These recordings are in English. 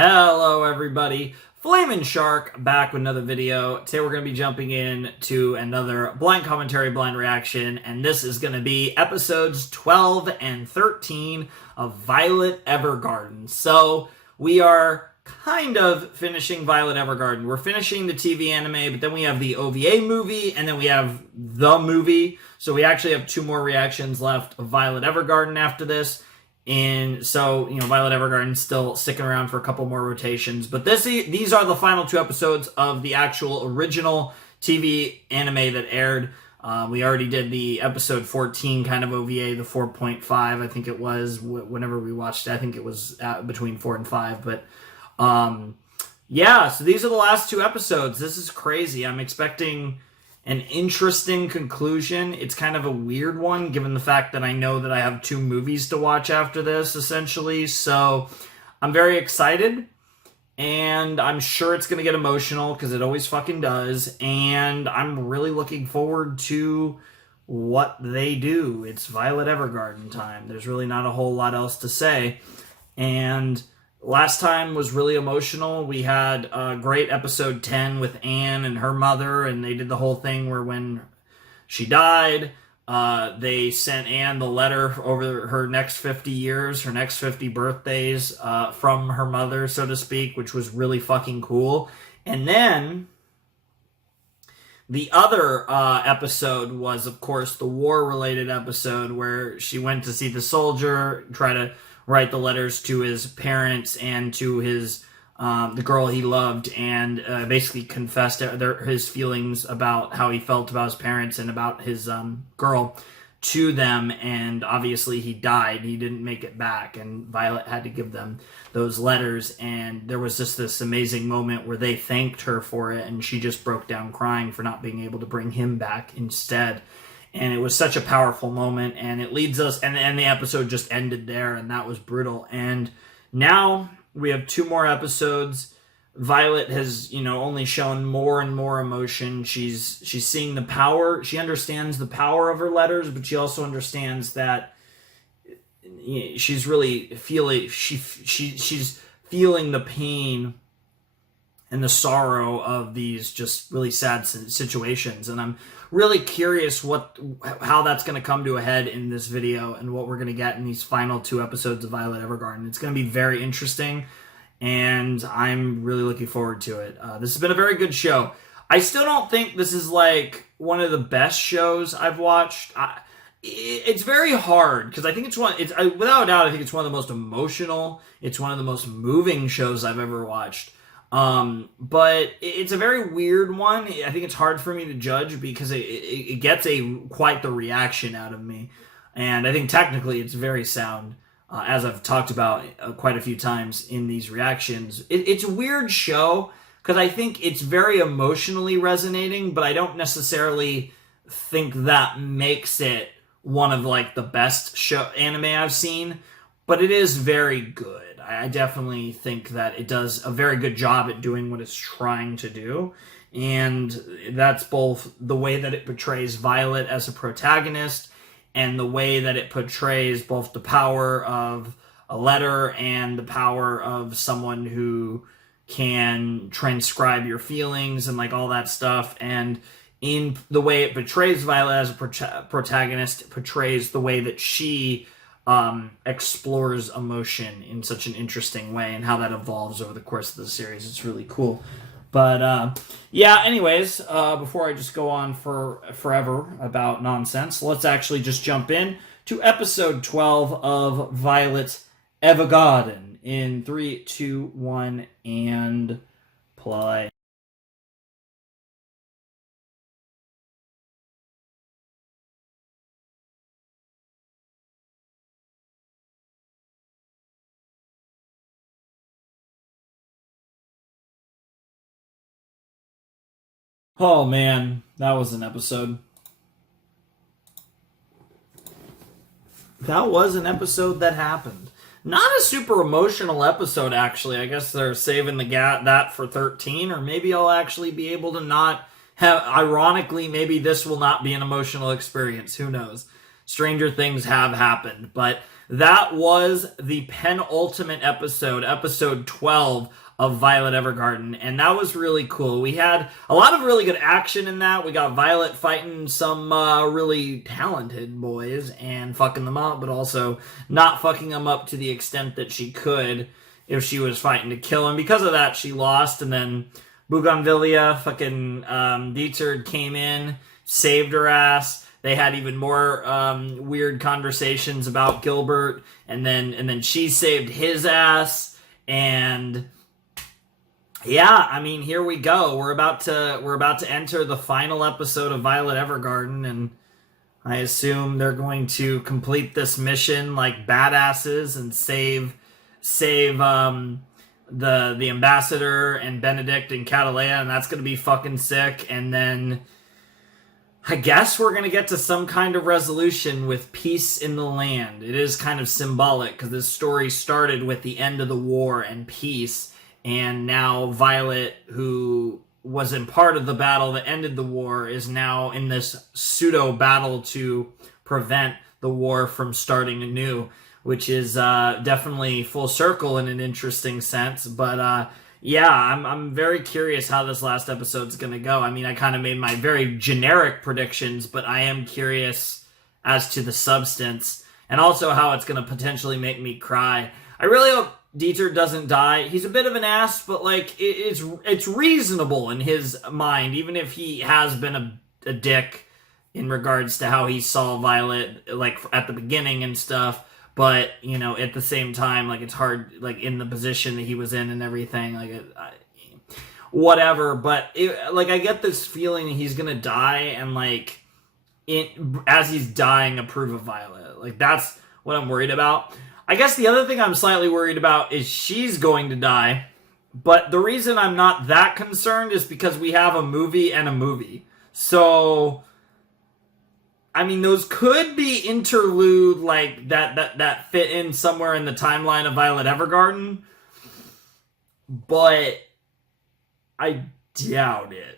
Hello everybody, Flamin' Shark back with another video. Today we're going to be jumping in to another blind commentary, blind reaction, and this is going to be episodes 12 and 13 of Violet Evergarden. So we are kind of finishing Violet Evergarden. We're finishing the TV anime, but then we have the OVA movie, and then we have the movie. So we actually have two more reactions left of Violet Evergarden after this. And so, Violet Evergarden's still sticking around for a couple more rotations. But these are the final two episodes of the actual original TV anime that aired. We already did the episode 14 kind of OVA, the 4.5, I think it was, whenever we watched it. I think it was between 4 and 5. But, yeah, so these are the last two episodes. This is crazy. I'm expecting an interesting conclusion. It's kind of a weird one, given the fact that I know that I have two movies to watch after this, essentially. So I'm very excited, and I'm sure it's going to get emotional, because it always fucking does, and I'm really looking forward to what they do. It's Violet Evergarden time. There's really not a whole lot else to say, and last time was really emotional. We had a great episode 10 with Anne and her mother, and they did the whole thing where when she died, they sent Anne the letter over her next 50 years, her next 50 birthdays, from her mother, so to speak, which was really fucking cool. And then the other episode was, of course, the war-related episode where she went to see the soldier, try to write the letters to his parents and to his the girl he loved, and basically confessed his feelings about how he felt about his parents and about his girl to them. And obviously he died. He didn't make it back, and Violet had to give them those letters, and there was just this amazing moment where they thanked her for it, and she just broke down crying for not being able to bring him back instead. And it was such a powerful moment, and it leads us, and the episode just ended there, and that was brutal. And now we have two more episodes. Violet has, only shown more and more emotion. She's seeing the power. She understands the power of her letters, but she also understands that she's really feeling, she's feeling the pain and the sorrow of these just really sad situations. And I'm really curious how that's going to come to a head in this video, and what we're going to get in these final two episodes of Violet Evergarden. It's going to be very interesting, and I'm really looking forward to it. This has been a very good show. I still don't think this is like one of the best shows I've watched. It's very hard, because I think without a doubt, I think it's one of the most emotional, it's one of the most moving shows I've ever watched. But it's a very weird one. I think it's hard for me to judge, because it gets quite the reaction out of me. And I think technically it's very sound, as I've talked about quite a few times in these reactions. It's a weird show, because I think it's very emotionally resonating, but I don't necessarily think that makes it one of like the best anime I've seen. But it is very good. I definitely think that it does a very good job at doing what it's trying to do. And that's both the way that it portrays Violet as a protagonist, and the way that it portrays both the power of a letter and the power of someone who can transcribe your feelings and like all that stuff. And in the way it portrays Violet as a protagonist, it portrays the way that she explores emotion in such an interesting way, and how that evolves over the course of the series. It's really cool. But yeah, anyways, before I just go on for forever about nonsense, let's actually just jump in to episode 12 of Violet Evergarden in 3, 2, 1, and play. Oh man, that was an episode. That was an episode that happened. Not a super emotional episode, actually. I guess they're saving that for 13, or maybe I'll actually be able to not have... Ironically, maybe this will not be an emotional experience. Who knows? Stranger things have happened. But that was the penultimate episode, episode 12 of Violet Evergarden, and that was really cool. We had a lot of really good action in that. We got Violet fighting some really talented boys and fucking them up, but also not fucking them up to the extent that she could if she was fighting to kill him. Because of that, she lost, and then Bougainvillea, fucking Dieter came in, saved her ass. They had even more weird conversations about Gilbert, and then she saved his ass, and yeah, I mean, here we go. We're about to enter the final episode of Violet Evergarden, and I assume they're going to complete this mission like badasses and save the ambassador and Benedict and Catalea, and that's gonna be fucking sick. And then I guess we're gonna get to some kind of resolution with peace in the land. It is kind of symbolic because this story started with the end of the war and peace. And now Violet, who was in part of the battle that ended the war, is now in this pseudo battle to prevent the war from starting anew, which is definitely full circle in an interesting sense. But yeah, I'm very curious how this last episode's going to go. I mean, I kind of made my very generic predictions, but I am curious as to the substance and also how it's going to potentially make me cry. I really hope Dieter doesn't die. He's a bit of an ass, but like it's reasonable in his mind, even if he has been a dick in regards to how he saw Violet like at the beginning and stuff. But you know, at the same time, like it's hard, like in the position that he was in and everything, like whatever. But like I get this feeling he's gonna die, and like as he's dying, approve of Violet. Like that's what I'm worried about. I guess the other thing I'm slightly worried about is she's going to die. But the reason I'm not that concerned is because we have a movie and a movie. So, I mean, those could be interlude, like, that fit in somewhere in the timeline of Violet Evergarden. But I doubt it.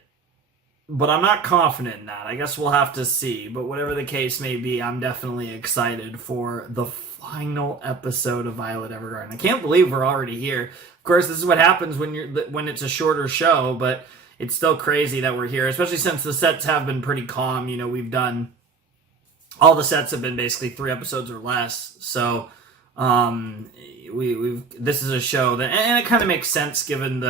But I'm not confident in that. I guess we'll have to see. But whatever the case may be, I'm definitely excited for the final episode of Violet Evergarden. I can't believe we're already here. Of course, this is what happens when it's a shorter show, but it's still crazy that we're here, especially since the sets have been pretty calm. You know, we've done all the sets have been basically 3 episodes or less. So we've this is a show that, and it kind of makes sense given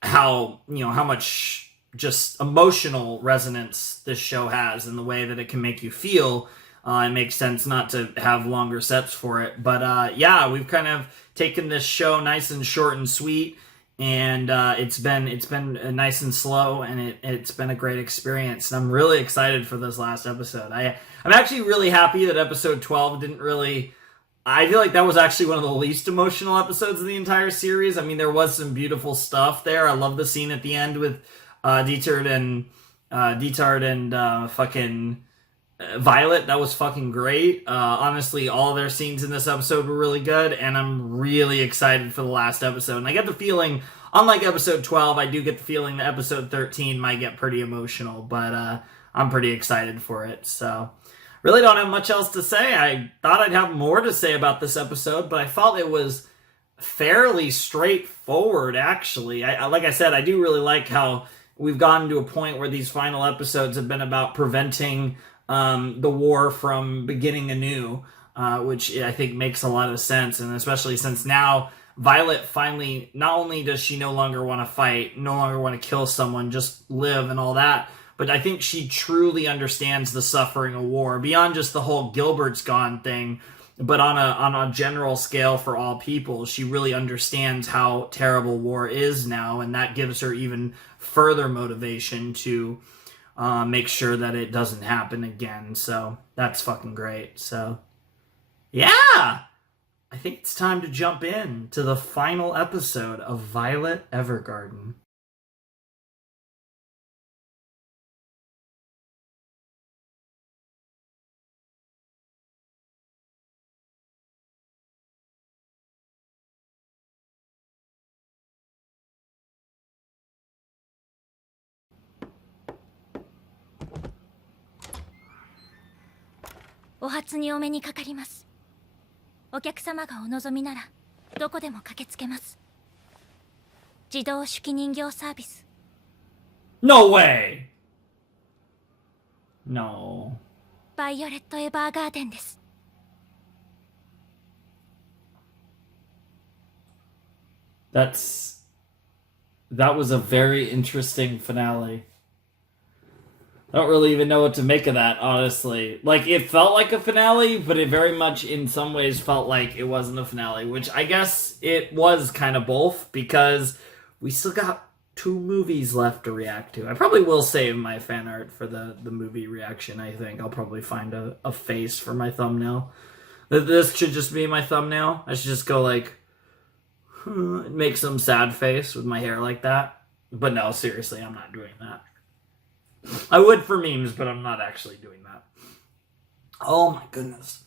how much just emotional resonance this show has and the way that it can make you feel. It makes sense not to have longer sets for it. But yeah, we've kind of taken this show nice and short and sweet, and it's been nice and slow, and it's been a great experience. And I'm really excited for this last episode. I'm actually really happy that episode 12 didn't really... I feel like that was actually one of the least emotional episodes of the entire series. I mean, there was some beautiful stuff there. I love the scene at the end with Dietard and fucking Violet. That was fucking great. Honestly, all their scenes in this episode were really good, and I'm really excited for the last episode. And I get the feeling, unlike episode 12, I do get the feeling that episode 13 might get pretty emotional, but I'm pretty excited for it. So, really don't have much else to say. I thought I'd have more to say about this episode, but I felt it was fairly straightforward, actually. Like I said, I do really like how we've gotten to a point where these final episodes have been about preventing the war from beginning anew, which I think makes a lot of sense, and especially since now Violet finally, not only does she no longer want to fight, no longer want to kill someone, just live and all that, but I think she truly understands the suffering of war, beyond just the whole Gilbert's gone thing, but on a general scale for all people. She really understands how terrible war is now, and that gives her even further motivation to make sure that it doesn't happen again. So that's fucking great. So yeah, I think it's time to jump in to the final episode of Violet Evergarden.お初にお目にかかります。お客様がお望みならどこでも駆けつけます。自動手記人形サービス。 No way! No. バイオレット・エヴァーガーデンです。That was a very interesting finale. I don't really even know what to make of that, honestly. Like, it felt like a finale, but it very much, in some ways, felt like it wasn't a finale, which I guess it was kind of both, because we still got 2 movies left to react to. I probably will save my fan art for the movie reaction, I think. I'll probably find a face for my thumbnail. This should just be my thumbnail. I should just go, like, make some sad face with my hair like that. But no, seriously, I'm not doing that. I would for memes, but I'm not actually doing that. Oh my goodness.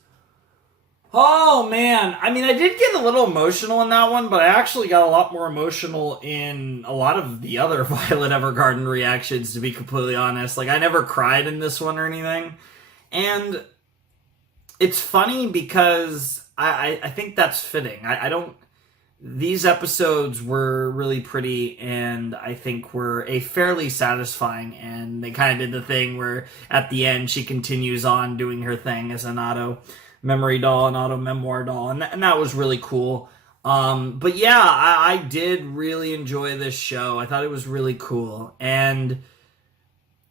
Oh man. I mean, I did get a little emotional in that one, but I actually got a lot more emotional in a lot of the other Violet Evergarden reactions, to be completely honest. Like, I never cried in this one or anything. And it's funny because I think that's fitting. I don't... These episodes were really pretty, and I think were a fairly satisfying, and they kind of did the thing where at the end she continues on doing her thing as an auto memory doll, an auto memoir doll, and that was really cool. But yeah, I did really enjoy this show. I thought it was really cool, and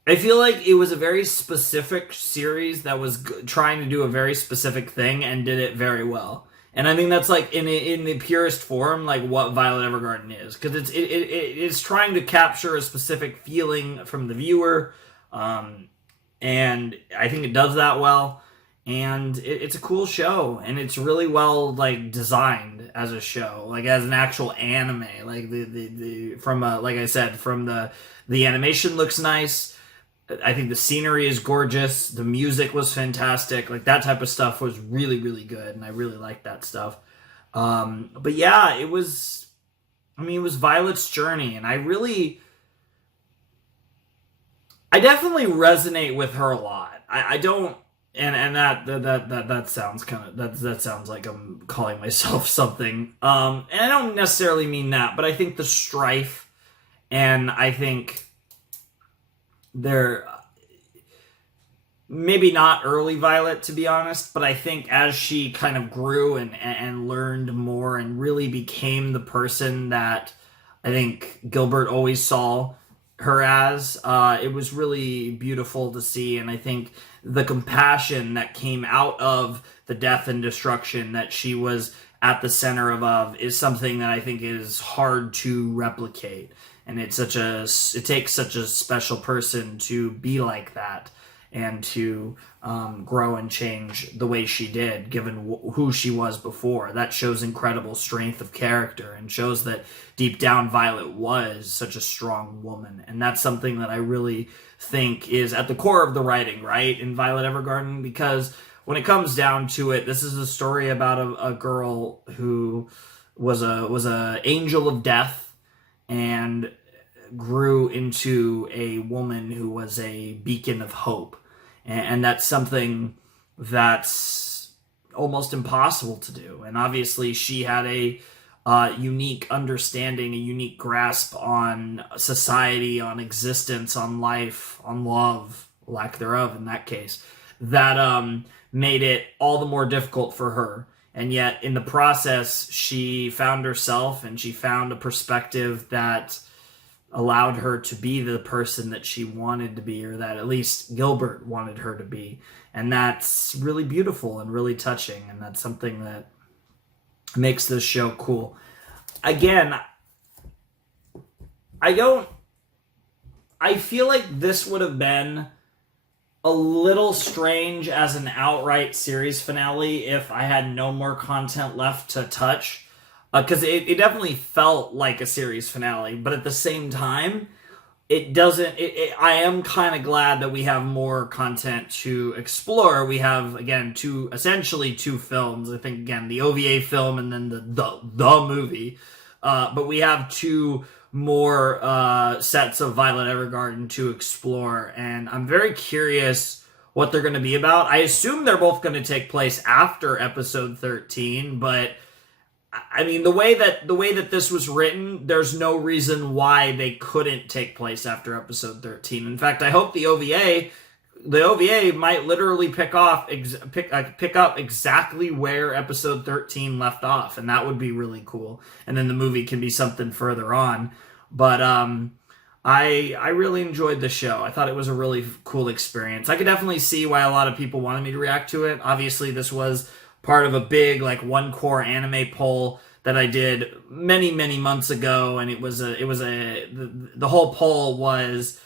I feel like it was a very specific series that was trying to do a very specific thing and did it very well. And I think that's, like, in the purest form, like, what Violet Evergarden is. Because it's trying to capture a specific feeling from the viewer. And I think it does that well. And it's a cool show. And it's really well, like, designed as a show. Like, as an actual anime. Like, like I said, from the animation looks nice. I think the scenery is gorgeous. The music was fantastic. Like, that type of stuff was really, really good, and I really liked that stuff. But yeah, it was Violet's journey, and I definitely resonate with her a lot. I don't, and that sounds that sounds like I'm calling myself something. And I don't necessarily mean that, but I think the strife, and I think they're maybe not early Violet, to be honest, but I think as she kind of grew and learned more and really became the person that I think Gilbert always saw her as, it was really beautiful to see. And I think the compassion that came out of the death and destruction that she was at the center of is something that I think is hard to replicate. And it takes such a special person to be like that and to grow and change the way she did, given who she was before. That shows incredible strength of character and shows that deep down Violet was such a strong woman. And that's something that I really think is at the core of the writing, right, in Violet Evergarden, because when it comes down to it, this is a story about a girl who was a angel of death and grew into a woman who was a beacon of hope. And that's something that's almost impossible to do. And obviously she had a unique understanding, a unique grasp on society, on existence, on life, on love, lack thereof in that case, that made it all the more difficult for her. And yet, in the process, she found herself, and she found a perspective that allowed her to be the person that she wanted to be, or that at least Gilbert wanted her to be. And that's really beautiful and really touching, and that's something that makes this show cool. Again, I feel like this would have been a little strange as an outright series finale if I had no more content left to touch. Because it definitely felt like a series finale, but at the same time, it doesn't. I am kind of glad that we have more content to explore. We have, again, essentially two films. I think, again, the OVA film and then the movie. But we have 2 more sets of Violet Evergarden to explore, and I'm very curious what they're going to be about. I assume they're both going to take place after episode 13, but I mean, the way that this was written, there's no reason why they couldn't take place after episode 13. In fact, I hope the OVA might literally pick up exactly where episode 13 left off, and that would be really cool. And then the movie can be something further on. But I really enjoyed the show. I thought it was a really cool experience. I could definitely see why a lot of people wanted me to react to it. Obviously, this was part of a big one core anime poll that I did many months ago, and the whole poll was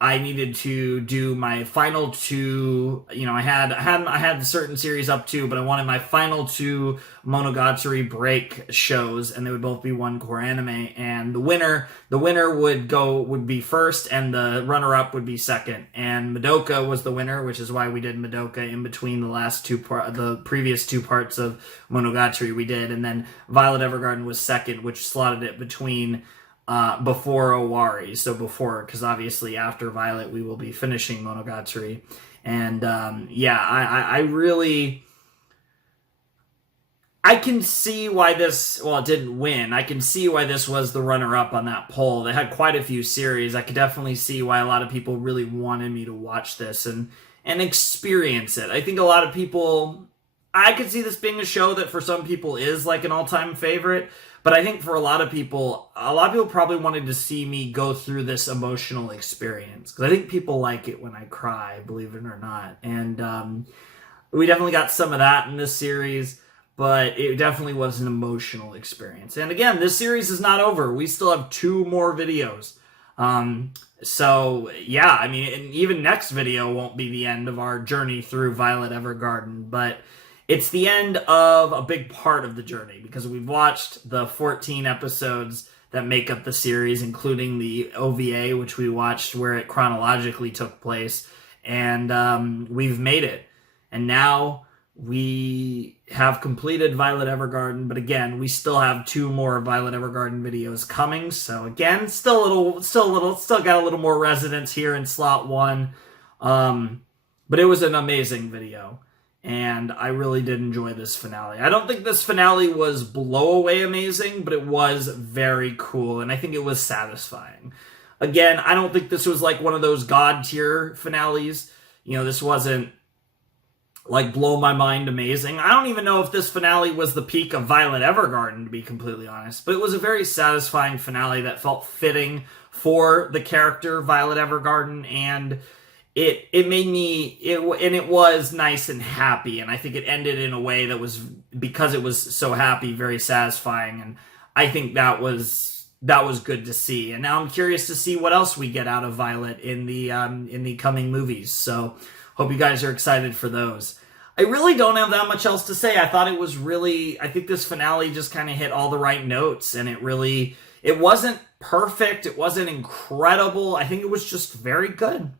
I needed to do my final two. I had certain series up to, but I wanted my final two Monogatari break shows, and they would both be one core anime. And the winner would be first, and the runner up would be second. And Madoka was the winner, which is why we did Madoka in between the previous two parts of Monogatari we did, and then Violet Evergarden was second, which slotted it between. Before Owari, so before, because obviously after Violet we will be finishing Monogatari, and I can see why this, well, it didn't win. I can see why this was the runner-up on that poll. They had quite a few series. I could definitely see why a lot of people really wanted me to watch this and experience it. I think a lot of people, I could see this being a show that for some people is an all-time favorite. But I think for a lot of people probably wanted to see me go through this emotional experience. Because I think people like it when I cry, believe it or not. And we definitely got some of that in this series. But it definitely was an emotional experience. And again, this series is not over. We still have 2 more videos. So, yeah, I mean, and even next video won't be the end of our journey through Violet Evergarden. But it's the end of a big part of the journey because we've watched the 14 episodes that make up the series, including the OVA, which we watched where it chronologically took place, and we've made it. And now we have completed Violet Evergarden, but again, we still have 2 more Violet Evergarden videos coming. So again, still got a little more resonance here in slot 1. But it was an amazing video. And I really did enjoy this finale. I don't think this finale was blow away amazing, but it was very cool, and I think it was satisfying. Again, I don't think this was one of those god tier finales. This wasn't blow my mind amazing. I don't even know if this finale was the peak of Violet Evergarden, to be completely honest, but it was a very satisfying finale that felt fitting for the character Violet Evergarden, and it made me, and it was nice and happy, and I think it ended in a way that was, because it was so happy, very satisfying, and I think that was good to see. And now I'm curious to see what else we get out of Violet in the coming movies. So hope you guys are excited for those. I really don't have that much else to say. I think this finale just kind of hit all the right notes, and it wasn't perfect, it wasn't incredible. I think it was just very good.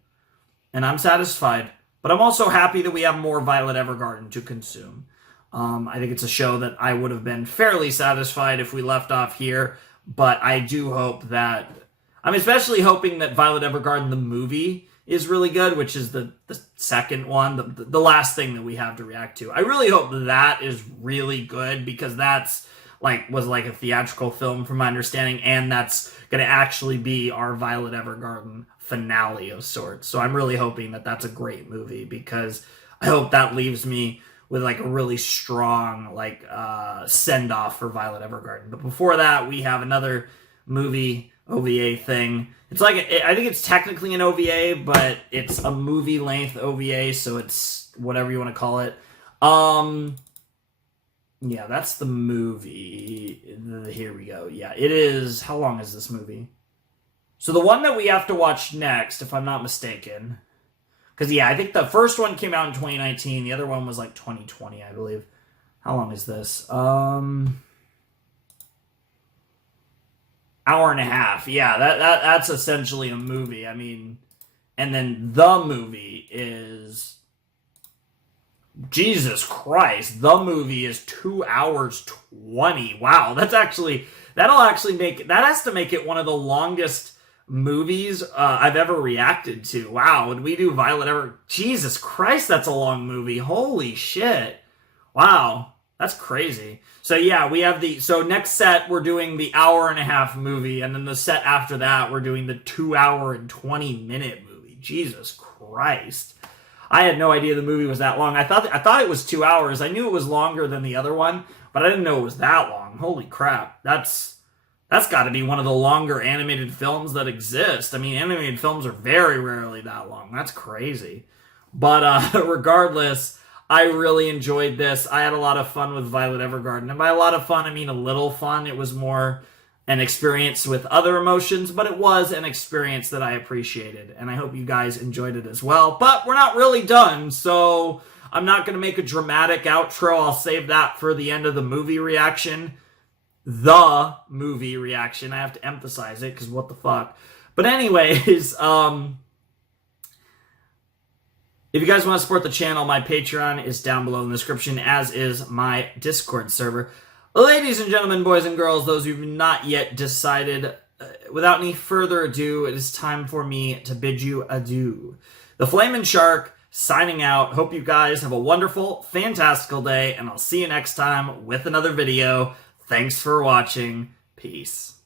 And I'm satisfied. But I'm also happy that we have more Violet Evergarden to consume. I think it's a show that I would have been fairly satisfied if we left off here. But I do hope that... I'm especially hoping that Violet Evergarden, the movie, is really good, which is the second one, the last thing that we have to react to. I really hope that is really good, because that's was a theatrical film from my understanding, and that's going to actually be our Violet Evergarden finale of sorts. So I'm really hoping that that's a great movie, because I hope that leaves me with a really strong send-off for Violet Evergarden. But before that, we have another movie OVA thing. It's I think it's technically an OVA, but it's a movie-length OVA, so it's whatever you want to call it. Yeah, that's the movie. Here we go. Yeah, it is... How long is this movie? So the one that we have to watch next, if I'm not mistaken... Because, yeah, I think the first one came out in 2019. The other one was 2020, I believe. How long is this? Hour and a half. Yeah, that's essentially a movie. I mean... And then the movie is... Jesus Christ, the movie is 2 hours 20. Wow, that has to make it one of the longest movies I've ever reacted to. Wow, when we do Violet Ever... Jesus Christ, that's a long movie. Holy shit. Wow, that's crazy. So yeah, we have so next set, we're doing the hour-and-a-half movie, and then the set after that, we're doing the 2-hour and 20-minute movie. Jesus Christ. I had no idea the movie was that long. I thought it was 2 hours. I knew it was longer than the other one, but I didn't know it was that long. Holy crap. That's got to be one of the longer animated films that exist. I mean, animated films are very rarely that long. That's crazy. But regardless, I really enjoyed this. I had a lot of fun with Violet Evergarden. And by a lot of fun, I mean a little fun. It was more an experience with other emotions, but it was an experience that I appreciated. And I hope you guys enjoyed it as well. But we're not really done, so I'm not going to make a dramatic outro. I'll save that for the end of the movie reaction. The movie reaction. I have to emphasize it, because what the fuck. But anyways, if you guys want to support the channel, my Patreon is down below in the description, as is my Discord server. Ladies and gentlemen, boys and girls, those who've not yet decided, without any further ado, it is time for me to bid you adieu. The Flamin' Shark, signing out. Hope you guys have a wonderful, fantastical day, and I'll see you next time with another video. Thanks for watching. Peace.